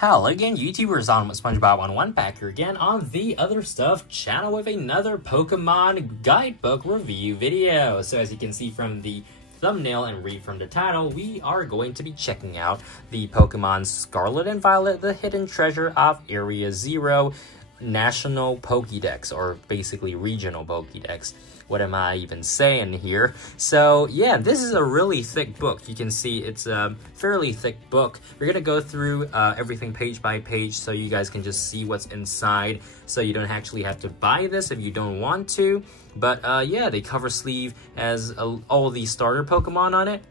Hello again, YouTubers, on SpongeBob on One back here again on the Other Stuff channel with another Pokemon Guidebook review video. So as you can see from the thumbnail and read from the title, we are going to be checking out the Pokemon Scarlet and Violet, the Hidden Treasure of Area Zero National Pokédex, or basically Regional Pokédex. What am I even saying here? So yeah, this is a really thick book. You can see it's a fairly thick book. We're gonna go through everything page by page so you guys can just see what's inside, so you don't actually have to buy this if you don't want to. But yeah, the cover sleeve has all the starter Pokemon on it,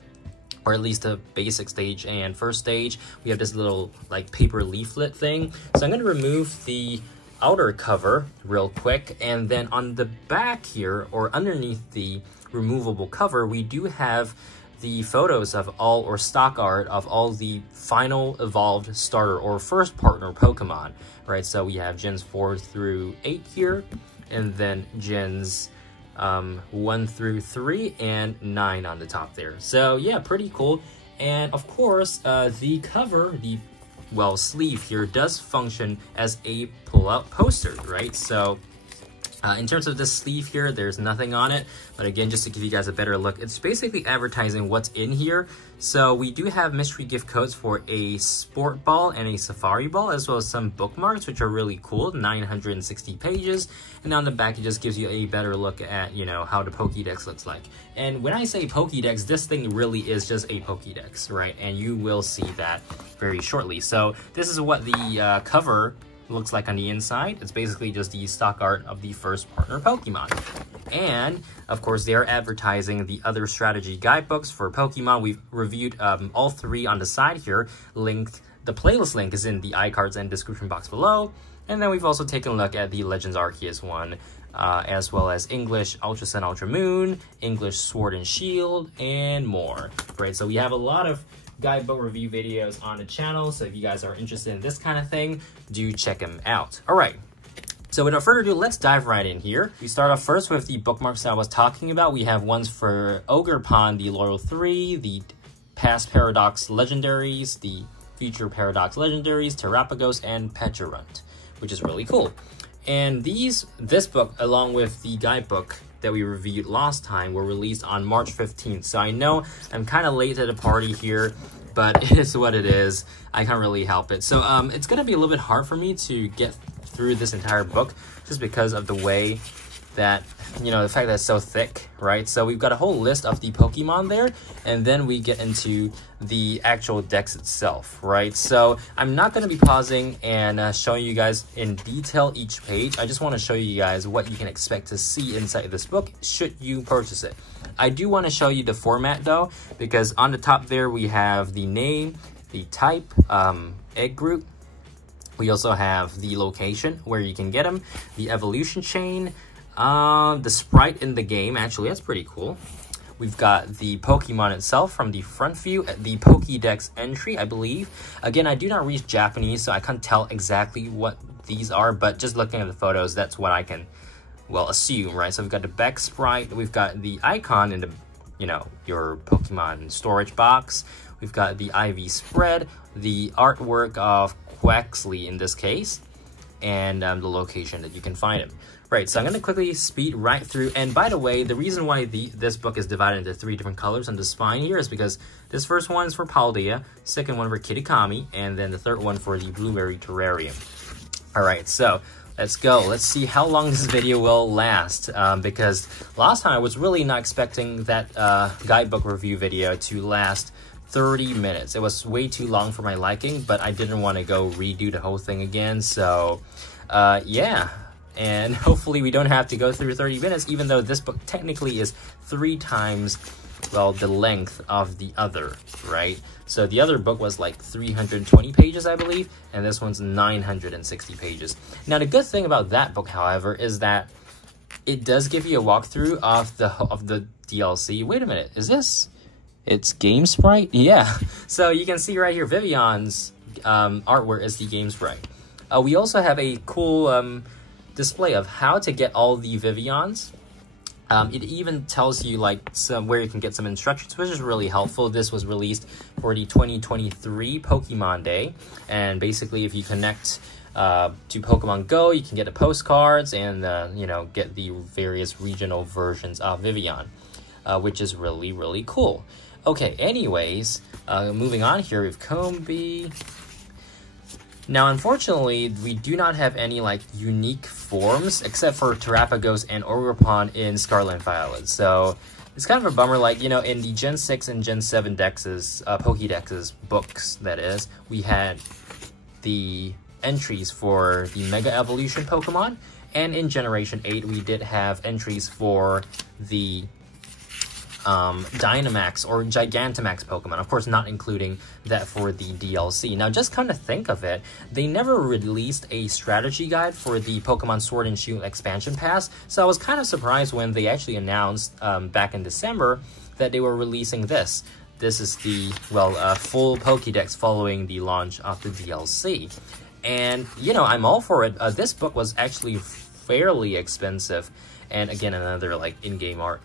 or at least the basic stage and first stage. We have this little like paper leaflet thing. So I'm gonna remove the outer cover real quick, and then on the back here, or underneath the removable cover, we do have the photos of all, or stock art of all the final evolved starter or first partner Pokemon, right? So we have gens 4 through 8 here, and then gens 1 through 3 and 9 on the top there. So yeah, pretty cool. And of course, the cover, the sleeve here does function as a pull-out poster, right? So in terms of this sleeve here, there's nothing on it, but again, just to give you guys a better look, it's basically advertising what's in here. So we do have mystery gift codes for a sport ball and a safari ball, as well as some bookmarks, which are really cool, 960 pages. And on the back, it just gives you a better look at, you know, how the Pokédex looks like. And when I say Pokédex, this thing really is just a Pokédex, right? And you will see that very shortly. So this is what the cover looks like on the inside. It's basically just the stock art of the first partner Pokemon. And of course, they're advertising the other strategy guidebooks for Pokemon. We've reviewed all 3 on the side here. Linked, the playlist link is in the iCards and description box below. And then we've also taken a look at the Legends Arceus one, as well as English Ultra Sun, Ultra Moon, English Sword and Shield, and more. Right, so we have a lot of guidebook review videos on the channel, so if you guys are interested in this kind of thing, do check them out. All right, so without further ado, let's dive right in here. We start off first with the bookmarks that I was talking about. We have ones for Ogre Pond, the Loyal 3, the Past Paradox Legendaries, the Future Paradox Legendaries, Terrapagos, and Pecharunt, which is really cool. And this book, along with the guidebook that we reviewed last time, were released on March 15th. So I know I'm kind of late to the party here, but it is what it is. I can't really help it. So it's going to be a little bit hard for me to get through this entire book, just because of the way that, you know, the fact that it's so thick, right? So we've got a whole list of the Pokemon there, and then we get into the actual dex itself, right? So I'm not going to be pausing and showing you guys in detail each page. I just want to show you guys what you can expect to see inside this book should you purchase it. I do want to show you the format though, because on the top there we have the name, the type, egg group. We also have the location where you can get them, the evolution chain, the sprite in the game. Actually, that's pretty cool. We've got the Pokemon itself from the front view, the Pokédex entry, I believe. Again, I do not read Japanese, so I can't tell exactly what these are, but just looking at the photos, that's what I can, well, assume, right? So we've got the back sprite, we've got the icon in the, you know, your Pokemon storage box. We've got the IV spread, the artwork of Quaxley in this case, and the location that you can find him. Right, so I'm going to quickly speed right through. And by the way, the reason why this book is divided into 3 different colors on the spine here is because this first one is for Paldea, second one for Kitakami, and then the third one for the Blueberry Terrarium. All right, so let's go. Let's see how long this video will last, because last time I was really not expecting that guidebook review video to last 30 minutes. It was way too long for my liking, but I didn't want to go redo the whole thing again, so yeah. And hopefully we don't have to go through 30 minutes, even though this book technically is 3 times, well, the length of the other, right? So the other book was like 320 pages, I believe, and this one's 960 pages. Now, the good thing about that book, however, is that it does give you a walkthrough of the DLC. Wait a minute, is this? It's Game Sprite? Yeah. So you can see right here, Vivion's artwork is the Game Sprite. We also have a cool display of how to get all the Vivians It even tells you like where you can get some instructions, which is really helpful. This was released for the 2023 Pokemon Day, and basically if you connect to Pokemon Go, you can get the postcards and you know, get the various regional versions of Vivian, which is really cool. Okay, anyways, moving on here with Combi. Now, unfortunately, we do not have any like unique forms except for Terapagos and Ogerpon in Scarlet and Violet. So it's kind of a bummer. Like, you know, in the Gen 6 and Gen 7 Dexes, Pokédexes books, that is, we had the entries for the Mega Evolution Pokemon, and in Generation 8 we did have entries for the Dynamax or Gigantamax Pokemon, of course not including that for the DLC. Now just kind of think of it, they never released a strategy guide for the Pokemon Sword and Shield expansion pass, so I was kind of surprised when they actually announced back in December that they were releasing this. This is the, well, full Pokédex following the launch of the DLC. And, you know, I'm all for it. This book was actually fairly expensive. And again, another, like, in-game art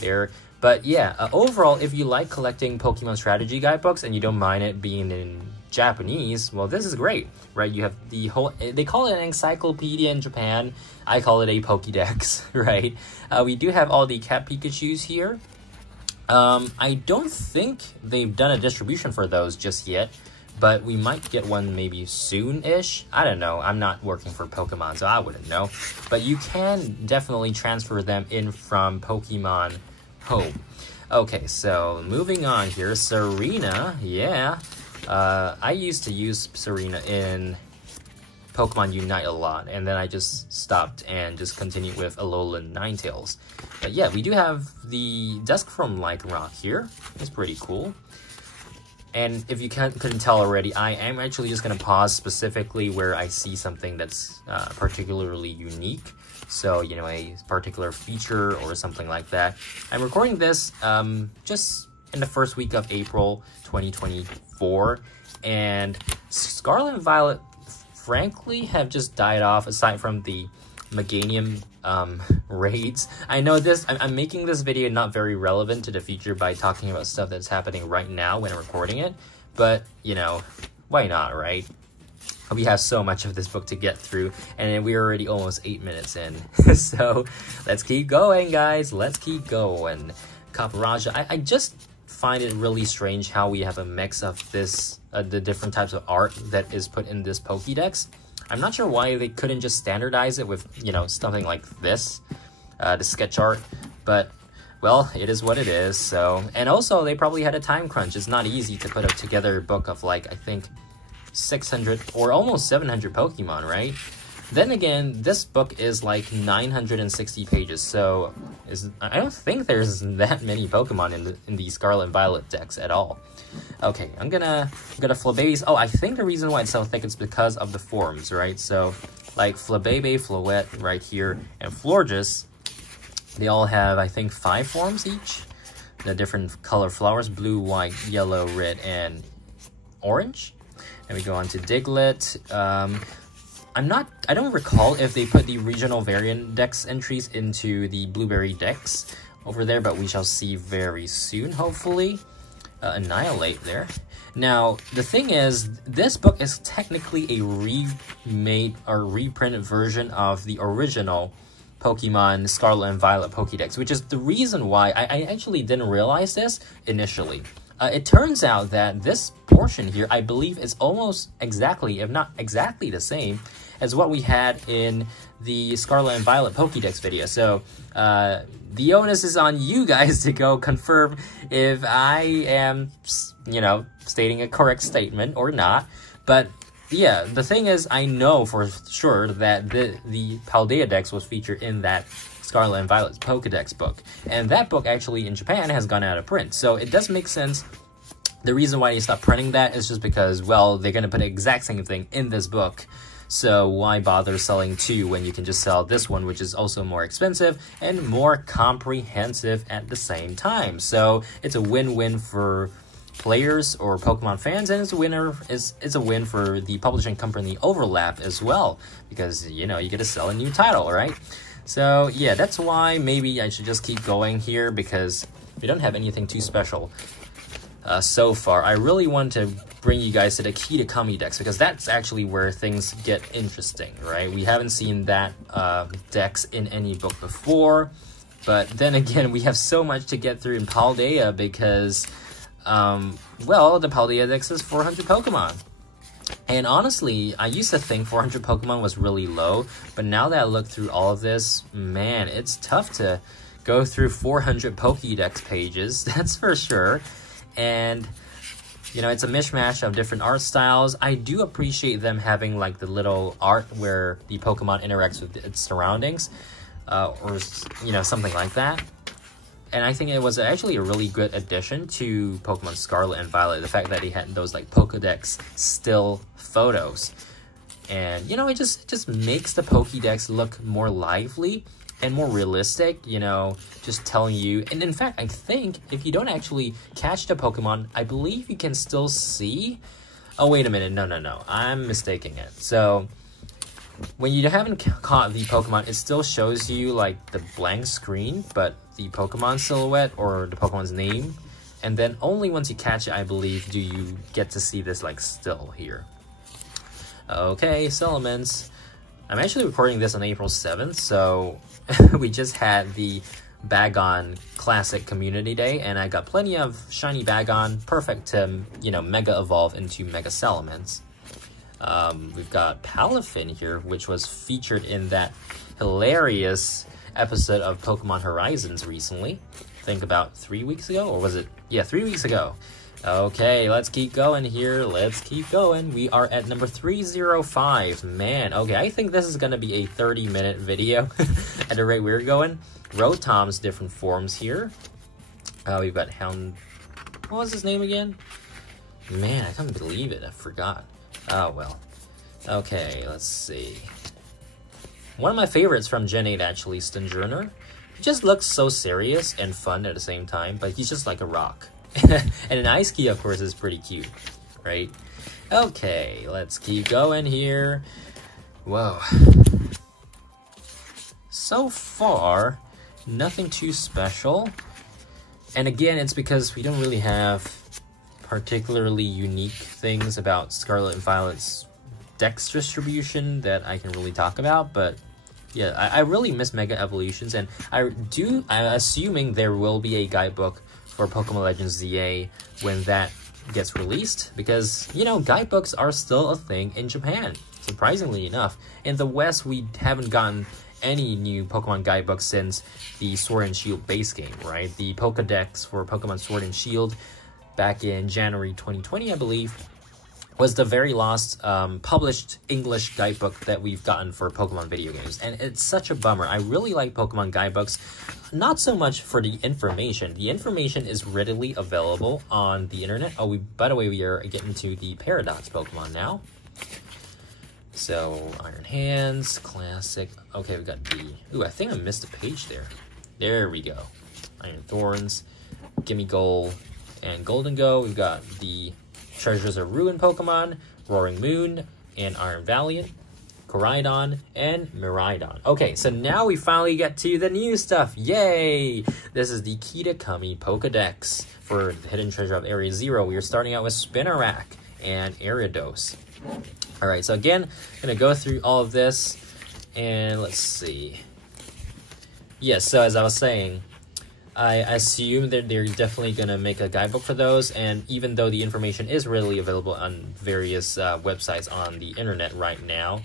there. But yeah, overall, if you like collecting Pokemon strategy guidebooks and you don't mind it being in Japanese, well, this is great, right? You have the whole, they call it an encyclopedia in Japan. I call it a Pokédex, right? We do have all the Cat Pikachus here. I don't think they've done a distribution for those just yet, but we might get one maybe soon-ish. I don't know. I'm not working for Pokemon, so I wouldn't know. But you can definitely transfer them in from Pokemon Home. Okay, so moving on here. Serena, yeah. I used to use Serena in Pokemon Unite a lot, and then I just stopped and just continued with Alolan Ninetales. But yeah, we do have the desk from Lycanroc here. It's pretty cool. And if you couldn't tell already, I am actually just going to pause specifically where I see something that's particularly unique. So, you know, a particular feature or something like that. I'm recording this just in the first week of April 2024. And Scarlet and Violet, frankly, have just died off aside from the Meganium raids. I know this, I'm making this video not very relevant to the future by talking about stuff that's happening right now when I'm recording it, but, you know, why not, right? We have so much of this book to get through, and we're already almost 8 minutes in. So, let's keep going, guys. Let's keep going. Caparaja, I just find it really strange how we have a mix of this, the different types of art that is put in this Pokédex. I'm not sure why they couldn't just standardize it with, you know, something like this, the sketch art, but, well, it is what it is, so. And also, they probably had a time crunch. It's not easy to put together a book of, like, I think 600 or almost 700 Pokemon, right? Then again, this book is like 960 pages, so I don't think there's that many Pokemon in the Scarlet and Violet decks at all. Okay, I'm gonna Flabébé. Oh, I think the reason why it's so thick is because of the forms, right? So, like Flabébé, Floette right here, and Florges, they all have, I think, 5 forms each. The different color flowers: blue, white, yellow, red, and orange. And we go on to Diglett. I don't recall if they put the regional variant dex entries into the Blueberry Dex over there, but we shall see very soon, hopefully. Annihilate there. Now, the thing is, this book is technically a remade or reprinted version of the original Pokemon Scarlet and Violet Pokédex, which is the reason why I actually didn't realize this initially. It turns out that this portion here, I believe, is almost exactly, if not exactly the same as what we had in the Scarlet and Violet Pokédex video. So, the onus is on you guys to go confirm if I am, you know, stating a correct statement or not. But, yeah, the thing is, I know for sure that the Paldea Dex was featured in that Scarlet and Violet's Pokédex book. And that book actually in Japan has gone out of print. So it does make sense. The reason why they stopped printing that is just because, well, they're going to put the exact same thing in this book. So why bother selling 2 when you can just sell this one, which is also more expensive and more comprehensive at the same time. So it's a win-win for players or Pokemon fans, and it's a win for the publishing company Overlap as well, because, you know, you get to sell a new title, right? So yeah, that's why maybe I should just keep going here, because we don't have anything too special so far. I really want to bring you guys to the Kami Dex, because that's actually where things get interesting, right? We haven't seen that Dex in any book before, but then again, we have so much to get through in Paldea because, well, the Paldea Dex is 400 Pokemon. And honestly, I used to think 400 Pokemon was really low, but now that I look through all of this, man, it's tough to go through 400 Pokédex pages, that's for sure. And, you know, it's a mishmash of different art styles. I do appreciate them having, like, the little art where the Pokemon interacts with its surroundings, or, you know, something like that. And I think it was actually a really good addition to Pokemon Scarlet and Violet, the fact that they had those, like, Pokedex still photos. And, you know, it just makes the Pokédex look more lively and more realistic, you know, just telling you. And in fact, I think if you don't actually catch the Pokemon, I believe you can still see. Oh, wait a minute. No. I'm mistaking it. So when you haven't caught the Pokemon, it still shows you, like, the blank screen, but the Pokemon silhouette or the Pokemon's name. And then only once you catch it, I believe, do you get to see this, like, still here. Okay, Settlements. I'm actually recording this on April 7th, so we just had the Bagon Classic Community Day, and I got plenty of shiny Bagon, perfect to, you know, Mega Evolve into Mega Salamence. We've got Palafin here, which was featured in that hilarious episode of Pokemon Horizons recently. I think about 3 weeks ago, or was it? Yeah, 3 weeks ago. Okay, let's keep going here. Let's keep going. We are at number 305. Man, okay, I think this is going to be a 30-minute video at the rate we're going. Rotom's different forms here. We've got Hound... What was his name again? Man, I can't believe it. I forgot. Oh, well. Okay, let's see. One of my favorites from Gen 8, actually, Stunjourner. He just looks so serious and fun at the same time, but he's just like a rock. And an Ice Key, of course, is pretty cute, right? Okay, let's keep going here. Whoa. So far, nothing too special. And again, it's because we don't really have particularly unique things about Scarlet and Violet's Dex distribution that I can really talk about, but yeah, I really miss Mega Evolutions, and I'm assuming there will be a guidebook for Pokemon Legends ZA when that gets released, because, you know, guidebooks are still a thing in Japan, surprisingly enough. In the West, we haven't gotten any new Pokemon guidebooks since the Sword and Shield base game, right? The Pokedex for Pokemon Sword and Shield back in January 2020, I believe, was the very last published English guidebook that we've gotten for Pokemon video games. And it's such a bummer. I really like Pokemon guidebooks, not so much for the information. The information is readily available on the internet. Oh, by the way, we are getting to the Paradox Pokemon now. So, Iron Hands, Classic. Okay, we got D. Ooh, I think I missed a page there. There we go. Iron Thorns, Gimme Gold, and Golden Go. We've got the Treasures of Ruin Pokemon, Roaring Moon, and Iron Valiant, Koraidon, and Miraidon. Okay, so now we finally get to the new stuff. Yay! This is the Kami Pokedex for the Hidden Treasure of Area 0. We are starting out with Spinarak and Ariados. Alright, so again, I'm going to go through all of this, and let's see. Yes, so as I was saying, I assume that they're definitely going to make a guidebook for those, and even though the information is readily available on various websites on the internet right now,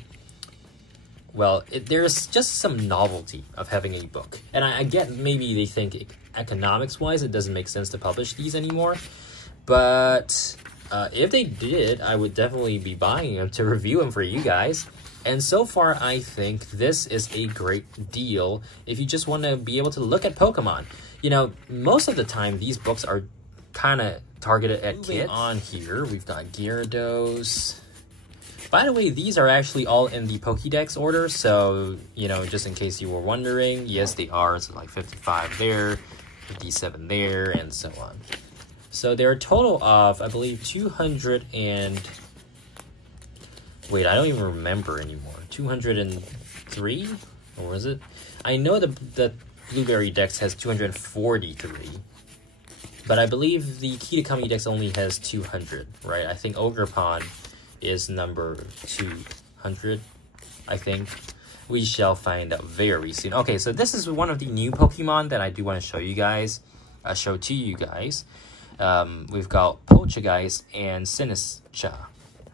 well, there's just some novelty of having a book. And I get maybe they think economics-wise it doesn't make sense to publish these anymore, but if they did, I would definitely be buying them to review them for you guys. And so far, I think this is a great deal if you just want to be able to look at Pokemon. You know, most of the time, these books are kind of targeted at kids. On here, we've got Gyarados. By the way, these are actually all in the Pokédex order, so, you know, just in case you were wondering, yes, they are. So, like, 55 there, 57 there, and so on. So, there are a total of, I believe, 200 and... Wait, I don't even remember anymore. 203? Or is it? I know the Blueberry Dex has 243. But I believe the Kitakami Dex only has 200, right? I think Ogerpon is number 200, I think. We shall find out very soon. Okay, so this is one of the new Pokemon that I do want to show you guys. Show to you guys. We've got Poltergeist and Sinischa,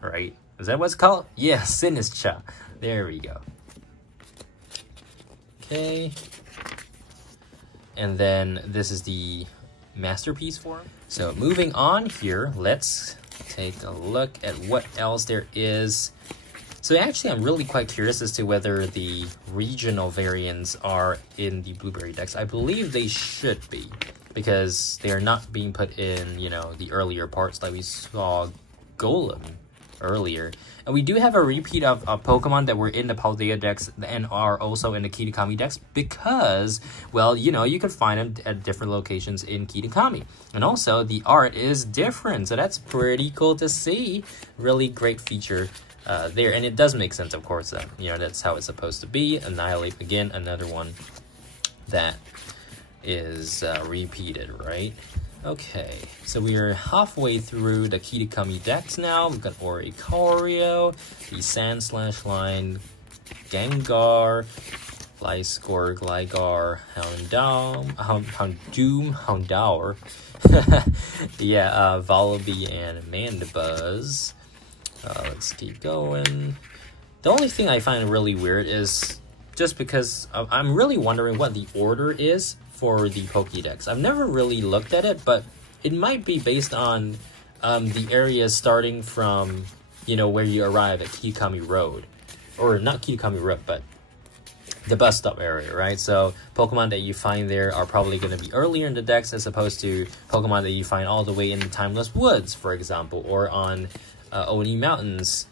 right? Is that what it's called? Yeah, Sinischa. There we go. Okay. And then this is the masterpiece form. So moving on here, let's take a look at what else there is. So actually, I'm really quite curious as to whether the regional variants are in the Blueberry Dex. I believe they should be, because they are not being put in, you know, the earlier parts like we saw Golem earlier. And we do have a repeat of Pokemon that were in the Paldea Dex and are also in the Kitakami Dex because, well, you know, you could find them at different locations in Kitakami. And also, the art is different, so that's pretty cool to see. Really great feature there. And it does make sense, of course, that, you know, that's how it's supposed to be. Annihilate, again, another one that is repeated, right? Okay, so we are halfway through the Kitakami Dex now. We've got Oricorio, the Sandslash line, Gengar, Gliscor, Gligar, Houndour, yeah, Volibee and Mandibuzz. Let's keep going. The only thing I find really weird is just because I'm really wondering what the order is for the Pokédex. I've never really looked at it, but it might be based on the area starting from, you know, where you arrive at Kitakami Road. Or not Kitakami Road, but the bus stop area, right? So Pokemon that you find there are probably going to be earlier in the Dex as opposed to Pokemon that you find all the way in the Timeless Woods, for example, or on Oni Mountain's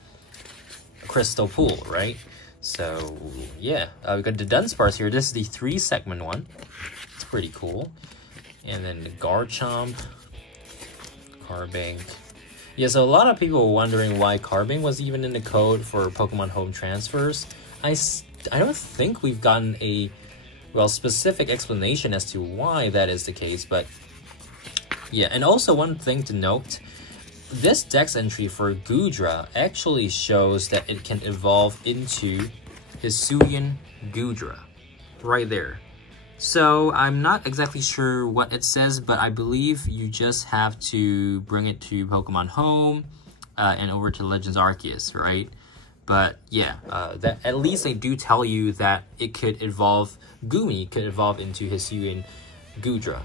Crystal Pool, right? So, yeah, we got the Dunsparce here. This is the 3-segment one. It's pretty cool. And then the Garchomp, Carbink. Yeah, so a lot of people were wondering why Carbink was even in the code for Pokemon Home transfers. I don't think we've gotten a, well, specific explanation as to why that is the case, but yeah. And also one thing to note, this Dex entry for Goodra actually shows that it can evolve into Hisuian Goodra, right there. So I'm not exactly sure what it says, but I believe you just have to bring it to Pokemon Home and over to Legends Arceus, right? But yeah, that at least they do tell you that it could evolve, Goomy could evolve into Hisuian Goodra,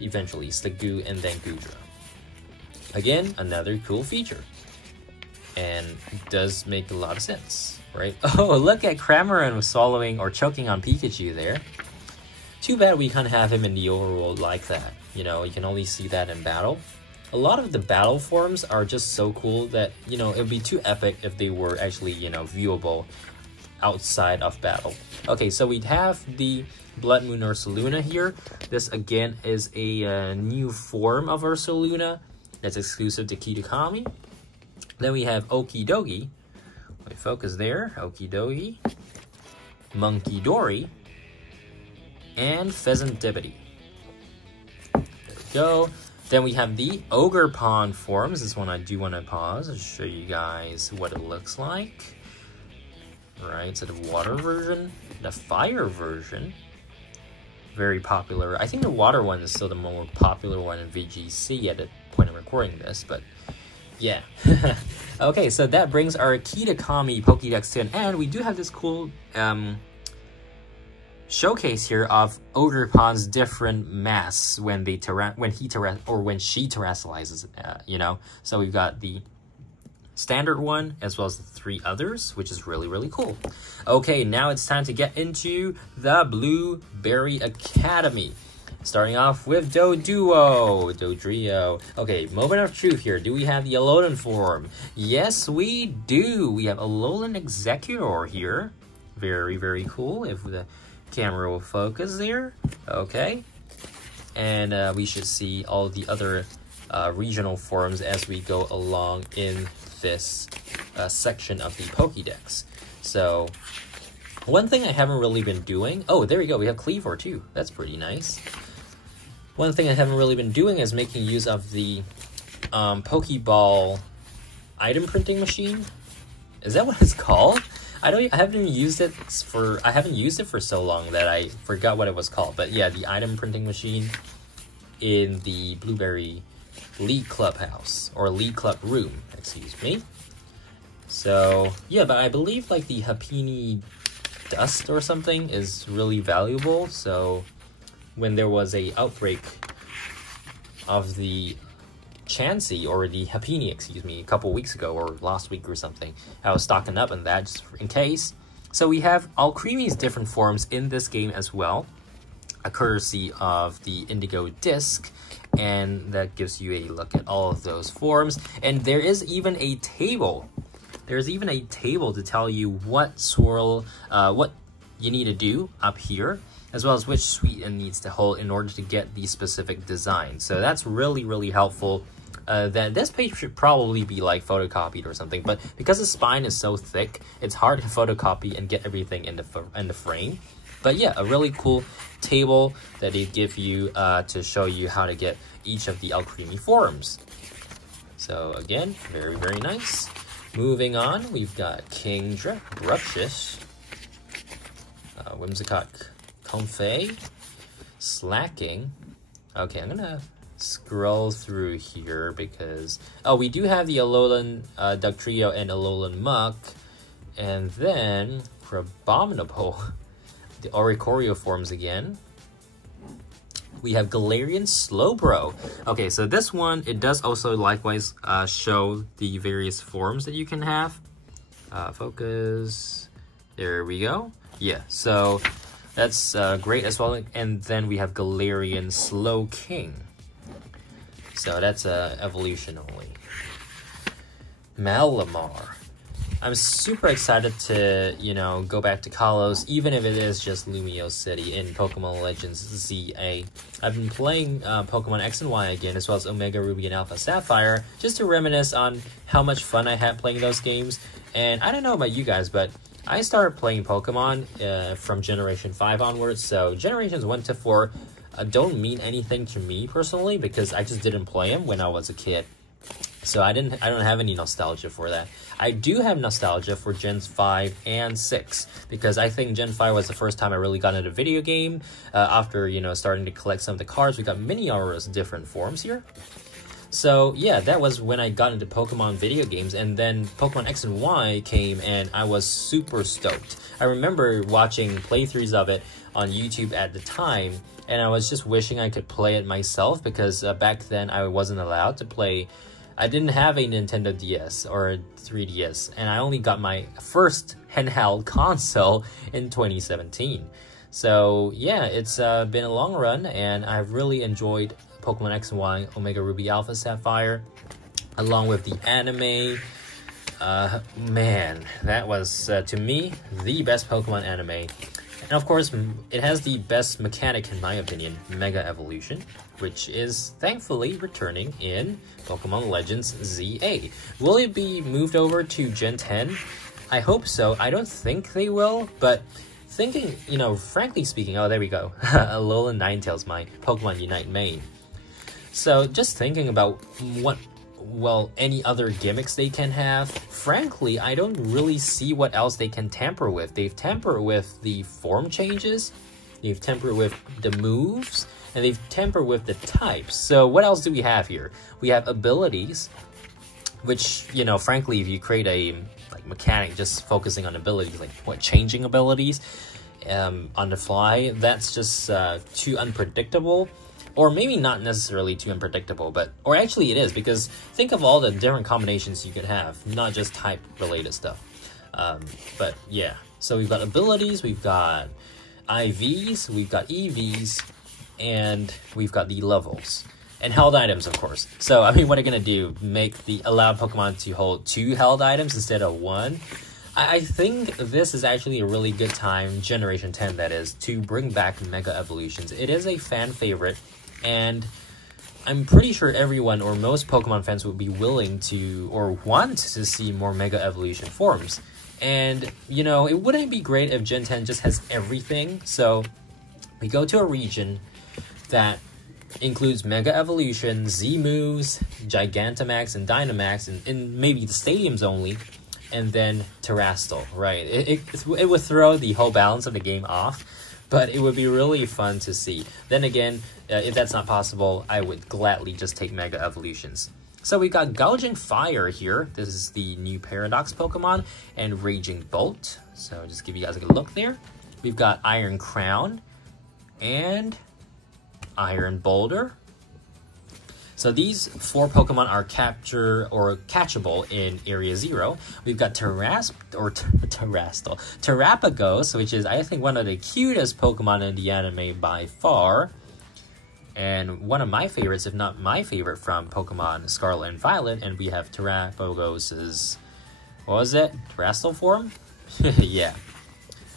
eventually, Sliggoo and then Goodra. Again, another cool feature. And it does make a lot of sense, right? Oh, look at Cramorant swallowing or choking on Pikachu there. Too bad we can't have him in the overworld like that. You know, you can only see that in battle. A lot of the battle forms are just so cool that, you know, it would be too epic if they were actually, you know, viewable outside of battle. Okay, so we have the Blood Moon Ursaluna here. This, again, is a new form of Ursaluna that's exclusive to Kitakami. Then we have Okidogi. Wait, focus there. Okidogi. Monkey Dory. And Pheasantibity. There we go. Then we have the Ogerpon forms. This one I do want to pause and show you guys what it looks like. Right, so the water version, the fire version, very popular. I think the water one is still the more popular one in VGC at the point of recording this, but yeah. Okay, so that brings our Kitakami Pokédex to an end. We do have this cool showcase here of Ogerpon's different masks when they when she terrestrializes, you know. So we've got the standard one as well as the 3 others, which is really, really cool. Okay, now it's time to get into the Blueberry Academy. Starting off with Dodrio. Okay, moment of truth here. Do we have the Alolan form? Yes, we do. We have Alolan Executor here. Very, very cool. If the camera will focus there. Okay. And we should see all the other regional forms as we go along in this section of the Pokédex. So One thing I haven't really been doing... Oh, there we go. We have Cleavor, too. That's pretty nice. One thing I haven't really been doing is making use of the Pokeball item printing machine. Is that what it's called? I haven't used it for so long that I forgot what it was called. But yeah, the item printing machine in the Blueberry League Clubhouse, or League Club Room, excuse me. So yeah, but I believe like the Happiny dust or something is really valuable. So when there was a outbreak of the Chansey, or the Happiny, excuse me, a couple weeks ago or last week or something, I was stocking up on that just in case. So we have Alcreamy's different forms in this game as well, a courtesy of the Indigo disc, and that gives you a look at all of those forms. And there is even a table. There's even a table to tell you what swirl, what you need to do up here, as well as which suite it needs to hold in order to get the specific design. So that's really, really helpful. That this page should probably be like photocopied or something, but because the spine is so thick, it's hard to photocopy and get everything in the frame. But yeah, a really cool table that they give you to show you how to get each of the Alcremie forms. So again, very, very nice. Moving on, we've got Kingdra, Bruxish, Whimsicott, Comfey, Slacking. Okay, I'm gonna scroll through here because we do have the Alolan Dugtrio and Alolan Muck, and then for Abominable, the Oricorio forms again. We have Galarian Slowbro. Okay, so this one, it does also likewise show the various forms that you can have. Focus, there we go. Yeah, so that's great as well. And then we have Galarian Slowking. So that's evolution only. Malamar. I'm super excited to, go back to Kalos, even if it is just Lumio City in Pokemon Legends ZA. I've been playing Pokemon X and Y again, as well as Omega Ruby and Alpha Sapphire, just to reminisce on how much fun I had playing those games. And I don't know about you guys, but I started playing Pokemon from Generation 5 onwards, so Generations 1 to 4 don't mean anything to me personally, because I just didn't play them when I was a kid. So I don't have any nostalgia for that. I do have nostalgia for Gens 5 and 6, because I think Gen 5 was the first time I really got into a video game. After, starting to collect some of the cards, we got many Aurora's different forms here. So yeah, that was when I got into Pokemon video games, and then Pokemon X and Y came, and I was super stoked. I remember watching playthroughs of it on YouTube at the time, and I was just wishing I could play it myself, because back then I wasn't allowed to play. I didn't have a Nintendo DS or a 3DS, and I only got my first handheld console in 2017. So yeah, it's been a long run, and I've really enjoyed Pokemon X and Y, Omega Ruby Alpha Sapphire, along with the anime. Man, that was, to me, the best Pokemon anime. And of course, it has the best mechanic, in my opinion, Mega Evolution, which is thankfully returning in Pokemon Legends ZA. Will it be moved over to Gen 10? I hope so. I don't think they will, but thinking, frankly speaking, oh, there we go. Alolan Ninetales, my Pokemon Unite main. So just thinking about any other gimmicks they can have, frankly, I don't really see what else they can tamper with. They've tampered with the form changes, they've tampered with the moves, and they've tampered with the types. So what else do we have here? We have abilities, which, frankly, if you create a mechanic just focusing on abilities, changing abilities on the fly, that's just too unpredictable. Or maybe not necessarily too unpredictable, or actually it is, because think of all the different combinations you could have, not just type-related stuff. But yeah, so we've got abilities, we've got IVs, we've got EVs, and we've got the levels. And held items, of course. So, what are you going to do? Make the allowed Pokemon to hold 2 held items instead of 1? I think this is actually a really good time, Generation 10 that is, to bring back Mega Evolutions. It is a fan favorite, and I'm pretty sure everyone or most Pokemon fans would be willing to or want to see more Mega Evolution forms. And, you know, it wouldn't be great if Gen 10 just has everything. So we go to a region that includes Mega Evolution, Z moves, Gigantamax, and Dynamax, and maybe the stadiums only, and then Terastal, right? It would throw the whole balance of the game off, but it would be really fun to see. Then again, if that's not possible, I would gladly just take Mega Evolutions. So we got Gouging Fire here. This is the new Paradox Pokemon, and Raging Bolt. So just give you guys a good look there. We've got Iron Crown, and Iron Boulder. So these 4 Pokemon are catchable in Area 0. We've got Terapagos, which is, I think, one of the cutest Pokemon in the anime by far. And one of my favorites, if not my favorite, from Pokemon Scarlet and Violet. And we have Terapagos's, what was it? Terastal form? Yeah.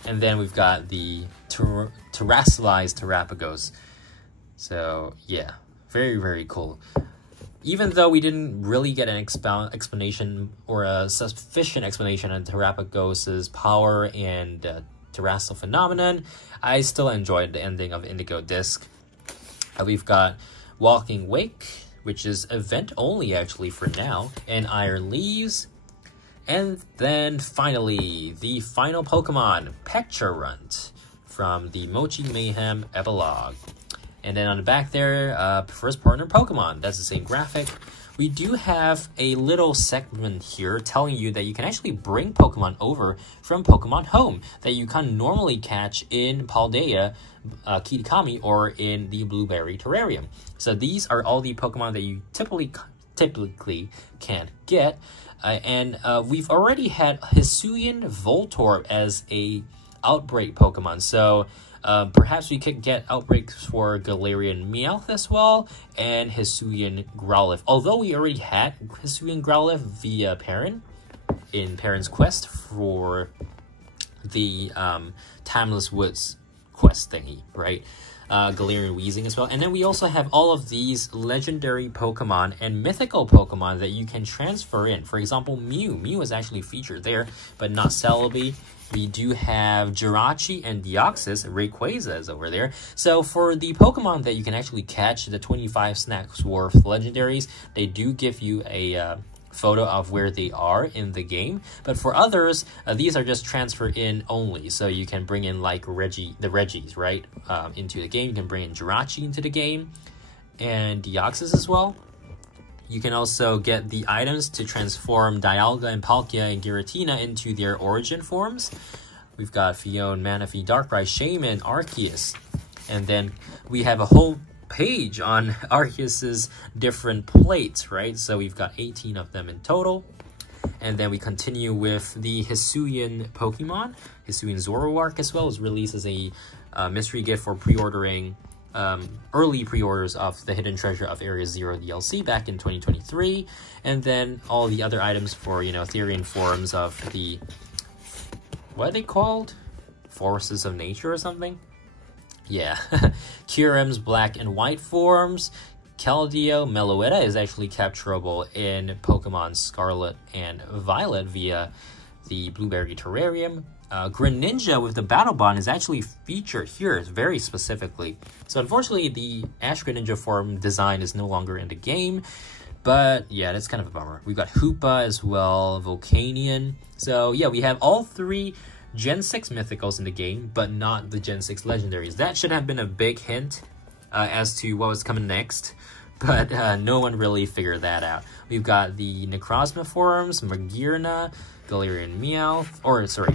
And then we've got the Terastallized Terapagos. So, yeah, very, very cool. Even though we didn't really get an explanation or a sufficient explanation on Terapagos's power and Terastal phenomenon, I still enjoyed the ending of Indigo Disc. We've got Walking Wake, which is event only actually for now, and Iron Leaves. And then finally, the final Pokemon, Pecharunt, from the Mochi Mayhem Epilogue. And then on the back there, first partner Pokemon. That's the same graphic. We do have a little segment here telling you that you can actually bring Pokemon over from Pokemon Home that you can normally catch in Paldea, Kitakami, or in the Blueberry Terrarium. So these are all the Pokemon that you typically can't get. And we've already had Hisuian Voltorb as a Outbreak Pokemon. So perhaps we could get outbreaks for Galarian Meowth as well, and Hisuian Growlithe. Although we already had Hisuian Growlithe via Perrin in Perrin's quest for the Timeless Woods quest thingy, right? Galarian Weezing as well. And then we also have all of these legendary Pokemon and mythical Pokemon that you can transfer in. For example, Mew. Mew is actually featured there, but not Celebi. We do have Jirachi and Deoxys. Rayquaza is over there. So for the Pokemon that you can actually catch, the 25 snacks worth legendaries, they do give you a photo of where they are in the game. But for others, these are just transfer in only. So you can bring in like the Reggies, right, into the game. You can bring in Jirachi into the game and Deoxys as well. You can also get the items to transform Dialga and Palkia and Giratina into their origin forms. We've got Fion, Manaphy, Darkrai, Shaman, Arceus. And then we have a whole page on Arceus's different plates, right? So we've got 18 of them in total. And then we continue with the Hisuian Pokemon. Hisuian Zoroark as well was released as a mystery gift for pre-ordering early pre-orders of the Hidden Treasure of Area 0 DLC back in 2023, and then all the other items for, you know, Therian forms of the, what are they called? Forces of Nature or something? Yeah. Kyurem's black and white forms. Keldeo Meloetta is actually capturable in Pokemon Scarlet and Violet via the Blueberry Terrarium. Greninja with the Battle Bond is actually featured here very specifically. So unfortunately, the Ash Greninja form design is no longer in the game. But yeah, that's kind of a bummer. We've got Hoopa as well, Volcanion. So yeah, we have all 3 Gen 6 Mythicals in the game, but not the Gen 6 Legendaries. That should have been a big hint as to what was coming next. But no one really figured that out. We've got the Necrozma forms, Magearna, Galarian Meowth,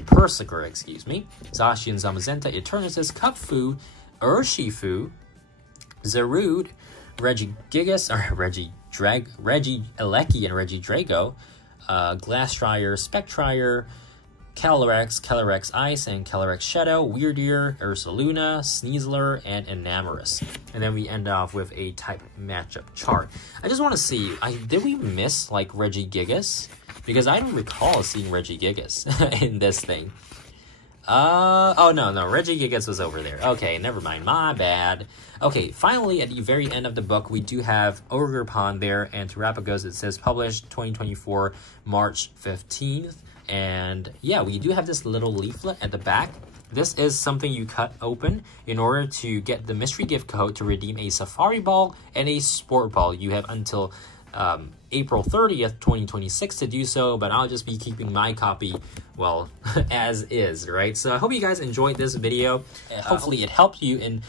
Persiker, excuse me, Zacian, Zamazenta, Eternatus, Cupfu, Urshifu, Zarude, Regigigas, Regieleki and Regidrago, Glastrier, Spectrier, Calyrex Ice, and Calyrex Shadow, Weirdeer, Ursaluna, Sneasler, and Enamorus. And then we end off with a type matchup chart. I just want to see, did we miss like Regigigas? Because I don't recall seeing Regigigas in this thing. Oh, no, Regigigas was over there. Okay, never mind, my bad. Okay, finally, at the very end of the book, we do have Ogerpon there, and Terapagos, it says published 2024, March 15th. And yeah, we do have this little leaflet at the back. This is something you cut open in order to get the mystery gift code to redeem a Safari Ball and a Sport Ball. You have until April 30th, 2026 to do so, but I'll just be keeping my copy, well, as is, right? So I hope you guys enjoyed this video. Hopefully it helped you in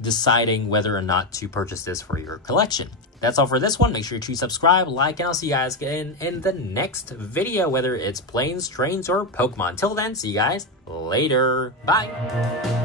deciding whether or not to purchase this for your collection. That's all for this one. Make sure to subscribe, like, and I'll see you guys again in the next video, whether it's planes, trains, or Pokemon. Till then, see you guys later. Bye!